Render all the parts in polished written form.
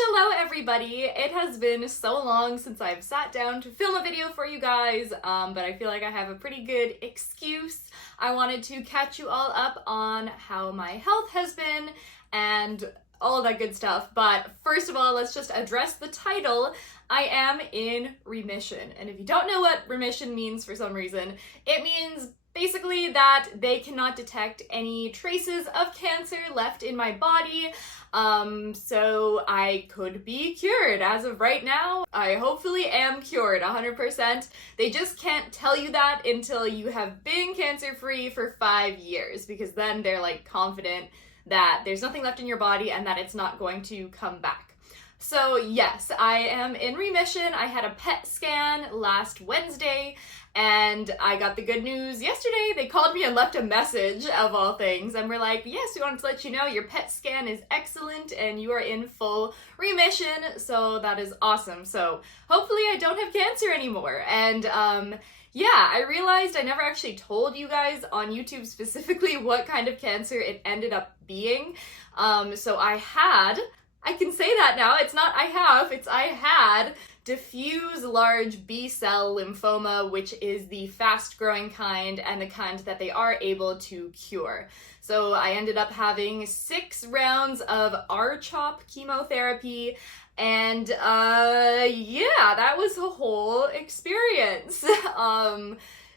Hello everybody! It has been so long since I've sat down to film a video for you guys, but I feel like I have a pretty good excuse. I wanted to catch you all up on how my health has been and all of that good stuff. But first of all, let's just address the title. I am in remission. And if you don't know what remission means for some reason, it means basically that they cannot detect any traces of cancer left in my body. So I could be cured. As of right now, I hopefully am cured 100%. They just can't tell you that until you have been cancer-free for 5 years, because then they're like confident that there's nothing left in your body and that it's not going to come back. So yes, I am in remission. I had a PET scan last Wednesday and I got the good news yesterday. They called me and left a message, of all things, and we're like, yes, we wanted to let you know your PET scan is excellent and you are in full remission. So that is awesome. So hopefully I don't have cancer anymore. And yeah, I realized I never actually told you guys on YouTube specifically what kind of cancer it ended up being. So I can say that now. It's not I have, it's I had diffuse large B-cell lymphoma, which is the fast-growing kind and the kind that they are able to cure. So I ended up having 6 rounds of R-CHOP chemotherapy, and yeah, that was a whole experience.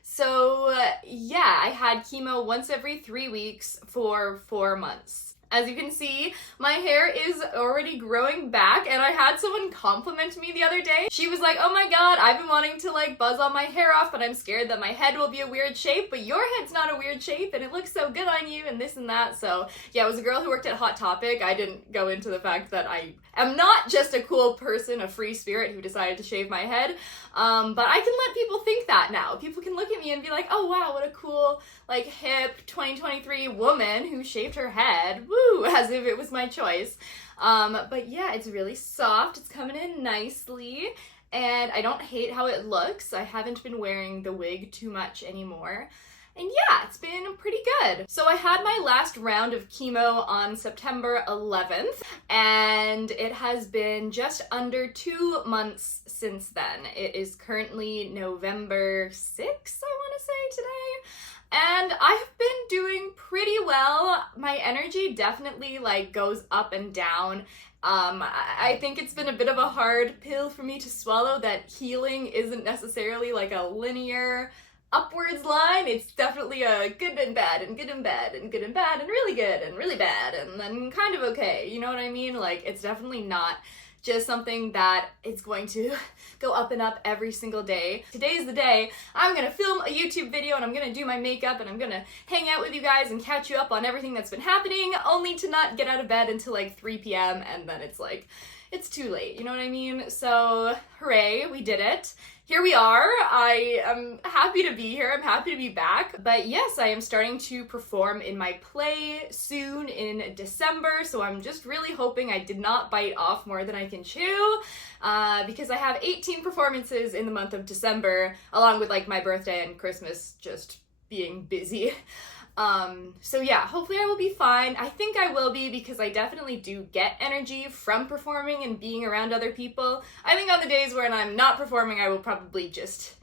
So yeah, I had chemo once every 3 weeks for 4 months. As you can see, my hair is already growing back, and I had someone compliment me the other day. She was like, oh my god, I've been wanting to like buzz all my hair off, but I'm scared that my head will be a weird shape, but your head's not a weird shape and it looks so good on you and this and that. So yeah, it was a girl who worked at Hot Topic. I didn't go into the fact that I am not just a cool person, a free spirit who decided to shave my head, but I can let people think that now. People can look at me and be like, oh wow, what a cool, like, hip 2023 woman who shaved her head. Woo, as if it was my choice. But yeah, it's really soft. It's coming in nicely, and I don't hate how it looks. I haven't been wearing the wig too much anymore. And yeah, it's been pretty good. So I had my last round of chemo on September 11th, and it has been just under 2 months since then. It is currently November 6th, I want to say today. And I've been doing pretty well. My energy definitely like goes up and down. I think it's been a bit of a hard pill for me to swallow, that healing isn't necessarily like a linear upwards line. It's definitely a good and bad and good and bad and good and bad and really good and really bad and then kind of okay. You know what I mean? Like, it's definitely not just something that it's going to go up and up every single day. Today is the day I'm gonna film a YouTube video and I'm gonna do my makeup and I'm gonna hang out with you guys and catch you up on everything that's been happening, only to not get out of bed until like 3 p.m. and then it's like, it's too late, you know what I mean? So, hooray, we did it. Here we are. I am happy to be here. I'm happy to be back. But yes, I am starting to perform in my play soon in December, so I'm just really hoping I did not bite off more than I can chew, because I have 18 performances in the month of December, along with like my birthday and Christmas just being busy. So yeah, hopefully I will be fine. I think I will be, because I definitely do get energy from performing and being around other people. I think on the days when I'm not performing, I will probably just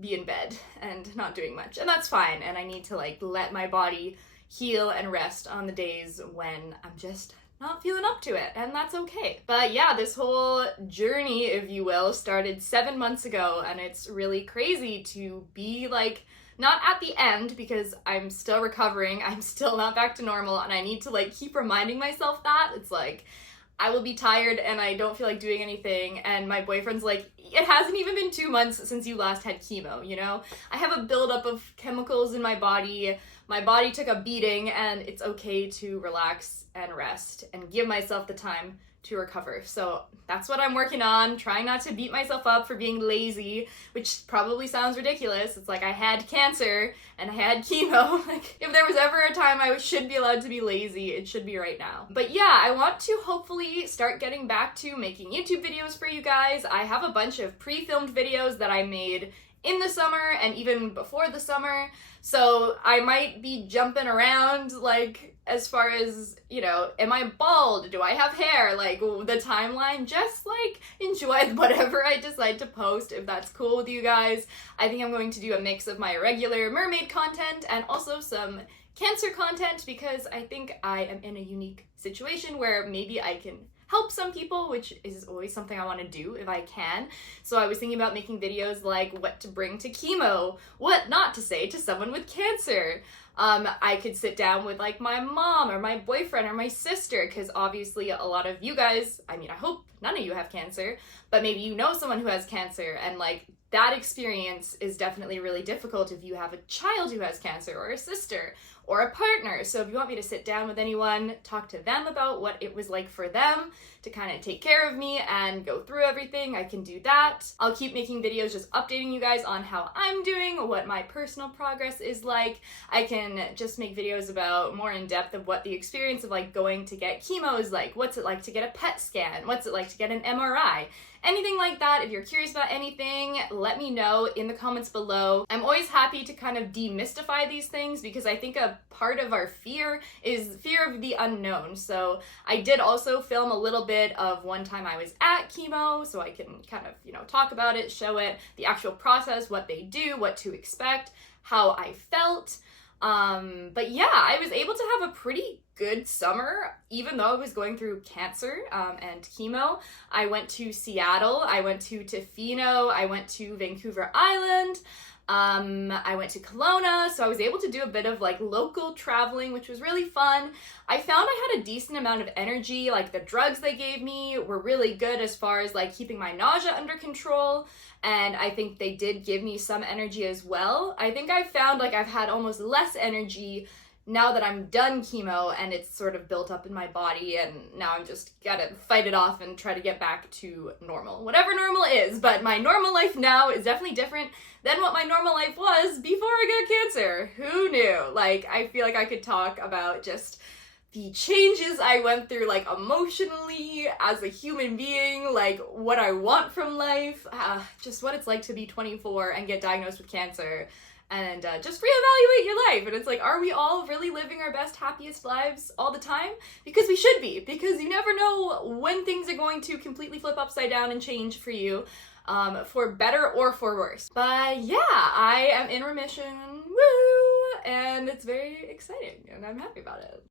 be in bed and not doing much, and that's fine. And I need to like let my body heal and rest on the days when I'm just not feeling up to it, and that's okay. But yeah, this whole journey, if you will, started 7 months ago, and it's really crazy to be like, not at the end, because I'm still recovering, I'm still not back to normal, and I need to like keep reminding myself that. It's like, I will be tired and I don't feel like doing anything, and my boyfriend's like, it hasn't even been 2 months since you last had chemo, you know? I have a buildup of chemicals in my body took a beating, and it's okay to relax and rest and give myself the time to recover. So that's what I'm working on, trying not to beat myself up for being lazy, which probably sounds ridiculous. It's like, I had cancer and I had chemo. Like, if there was ever a time I should be allowed to be lazy, it should be right now. But yeah, I want to hopefully start getting back to making YouTube videos for you guys. I have a bunch of pre-filmed videos that I made in the summer and even before the summer, so I might be jumping around like as far as, you know, am I bald? Do I have hair? Like, the timeline, just like enjoy whatever I decide to post if that's cool with you guys. I think I'm going to do a mix of my regular mermaid content and also some cancer content because I think I am in a unique situation where maybe I can help some people, which is always something I want to do if I can. So I was thinking about making videos like what to bring to chemo, what not to say to someone with cancer. I could sit down with like my mom or my boyfriend or my sister, because obviously a lot of you guys, I mean, I hope none of you have cancer, but maybe you know someone who has cancer, and like that experience is definitely really difficult if you have a child who has cancer or a sister or a partner. So if you want me to sit down with anyone, talk to them about what it was like for them to kind of take care of me and go through everything, I can do that. I'll keep making videos just updating you guys on how I'm doing, what my personal progress is like. I can just make videos about more in depth of what the experience of like going to get chemo is like. What's it like to get a PET scan? What's it like to get an MRI? Anything like that. If you're curious about anything, let me know in the comments below. I'm always happy to kind of demystify these things because I think a part of our fear is fear of the unknown. So I did also film a little bit of one time I was at chemo, so I can kind of, you know, talk about it, show it, the actual process, what they do, what to expect, how I felt. But yeah, I was able to have a pretty good summer, even though I was going through cancer and chemo. I went to Seattle, I went to Tofino, I went to Vancouver Island, I went to Kelowna, so I was able to do a bit of like local traveling, which was really fun. I found I had a decent amount of energy, like the drugs they gave me were really good as far as like keeping my nausea under control, and I think they did give me some energy as well. I think I found like I've had almost less energy now that I'm done chemo and it's sort of built up in my body, and now I'm just gotta fight it off and try to get back to normal, whatever normal is. But my normal life now is definitely different than what my normal life was before I got cancer. Who knew? Like, I feel like I could talk about just the changes I went through, like emotionally, as a human being, like what I want from life, just what it's like to be 24 and get diagnosed with cancer. And just reevaluate your life. And it's like, are we all really living our best, happiest lives all the time? Because we should be, because you never know when things are going to completely flip upside down and change for you, for better or for worse. But yeah, I am in remission, woo! And it's very exciting, and I'm happy about it.